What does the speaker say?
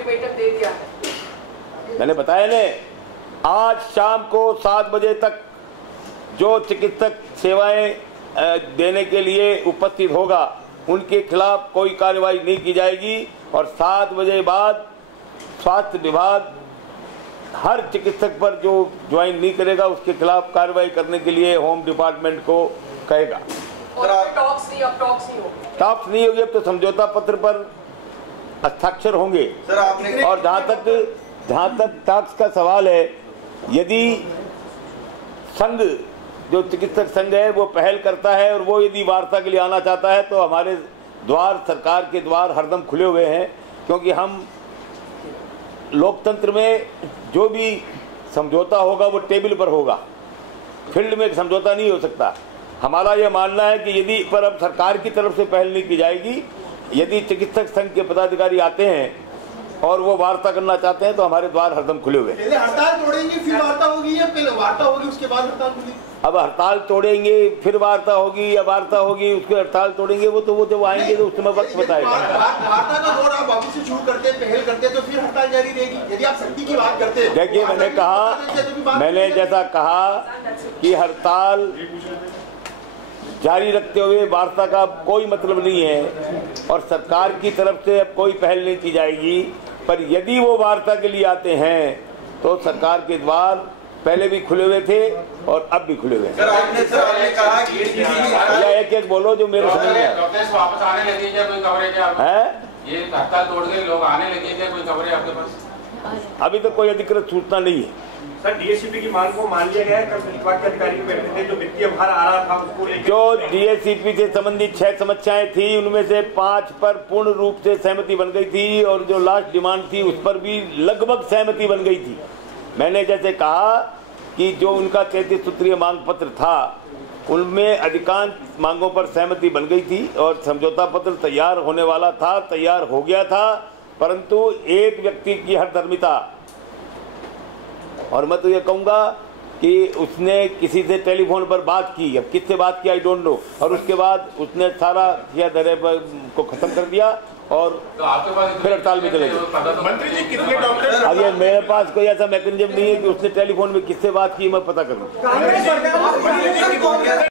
Ultimatum दे दिया है। मैंने बताया ने, आज शाम को 7 बजे तक जो चिकित्सक सेवाएं देने के लिए उपस्थित होगा उनके खिलाफ कोई कार्रवाई नहीं की जाएगी और 7 बजे बाद स्वास्थ्य विभाग हर चिकित्सक पर जो ज्वाइन नहीं करेगा उसके खिलाफ कार्रवाई करने के लिए होम डिपार्टमेंट को कहेगा। और टॉक्स नहीं होगी, अब तो समझौता पत्र पर हस्ताक्षर होंगे। सर आपने और जहां तक टॉक्स का सवाल है, यदि संघ जो चिकित्सक संघ है वो पहल करता है और वो यदि वार्ता के लिए आना चाहता है तो हमारे द्वार, सरकार के द्वार हरदम खुले हुए हैं, क्योंकि हम लोकतंत्र में जो भी समझौता होगा वो टेबल पर होगा, फील्ड में समझौता नहीं हो सकता। हमारा यह मानना है कि यदि पर अब सरकार की तरफ से पहल नहीं की जाएगी, यदि चिकित्सक संघ के पदाधिकारी आते हैं और वो वार्ता करना चाहते हैं तो हमारे द्वार हरदम खुले हुए हैं। पहले हड़ताल तोड़ेंगे फिर वार्ता होगी या पहले वार्ता होगी उसके बाद हड़ताल होगी? अब हड़ताल तोड़ेंगे फिर वार्ता होगी या वार्ता होगी उसके हड़ताल तोड़ेंगे, वो तो वो जब आएंगे तो उस समय वक्त बताएगा। वार्ता का दौर आप वापस से शुरू करते पहल करते तो फिर हड़ताल जारी रहेगी। यदि आप सख्ती की बात करते हैं, देखिए मैंने जैसा कहा कि हड़ताल जारी रखते हुए वार्ता का कोई मतलब नहीं है और सरकार की तरफ से अब कोई पहल नहीं की जाएगी, पर यदि वो वार्ता के लिए आते हैं तो सरकार के द्वार पहले भी खुले हुए थे और अब भी खुले हुए हैं। सर आपने कहा कि या एक बोलो जो मेरे समझ में आया। वापस आने लगे क्या कोई खबर है क्या है? ये हड़ताल तोड़ के लोग आने लगे क्या कोई खबर है आपके पास? अभी तक कोई अधिकृत सूचना नहीं है। सर डीएससीपी की मांग को मान लिया गया है। कल विभाग के अधिकारी बैठे थे, जो वित्तीय भार आ रहा था उसको लेकर जो डीएससीपी से संबंधित 6 समस्याएं थी उनमें से 5 पर पूर्ण रूप से सहमति बन गई थी और जो लास्ट डिमांड थी उस पर भी लगभग सहमति बन गई थी। मैंने जैसे कहा कि जो उनका 33 सूत्रीय मांग पत्र था उनमें अधिकांश मांगों पर सहमति बन गई थी और समझौता पत्र तैयार होने वाला था, तैयार हो गया था, परंतु एक व्यक्ति की हठधर्मिता, और मैं तो ये कहूँगा कि उसने किसी से टेलीफोन पर बात की, अब किससे बात की आई डोंट नो, और उसके बाद उसने सारा यह धरे को खत्म कर दिया और फिर हड़ताल में चले गए। मंत्री जी कितने डॉक्टर? अब ये मेरे पास कोई ऐसा मैकेनिज्म नहीं है कि उसने टेलीफोन में किससे बात की मैं पता करूँ।